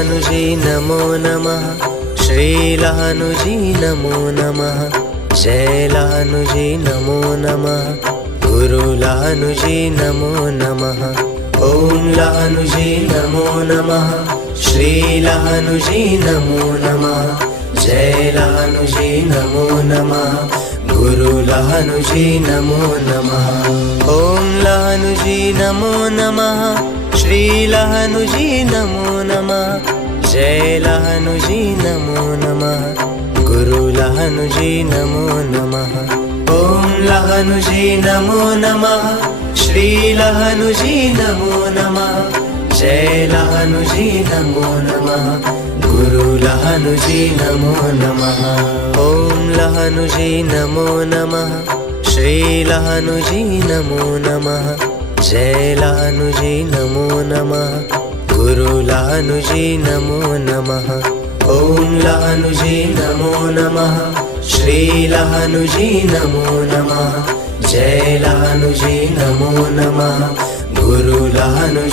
लानुजी नमो नमः। श्री लानुजी नमो नमः। जय लानुजी नमो नमः। गुरु लानुजी नमो नमः। ओम लानुजी नमो नमः। श्री लानुजी नमो नमः। जय लानुजी नमो नमः। गुरु लानुजी नमो नमः। ओम लानुजी नमो नमः। श्री लानुजी नमो नमः। जय लानुजी नमो नमः। गुरु लानुजी नमो नमः। ओम लानुजी नमो नमः। श्री लानुजी नमो नमः। जय लानुजी नमो नमः। गुरु लानुजी नमो नमः। ओम लानुजी नमो नमः। श्री लानुजी नमो नमः। जय लानुजी नमो नमः। गुरु लानुजी नमो नमः। ओम लानुजी नमो नमः। श्री लानुजी नमो नमः। जय लानुजी नमो नमः। गुरु लानुजी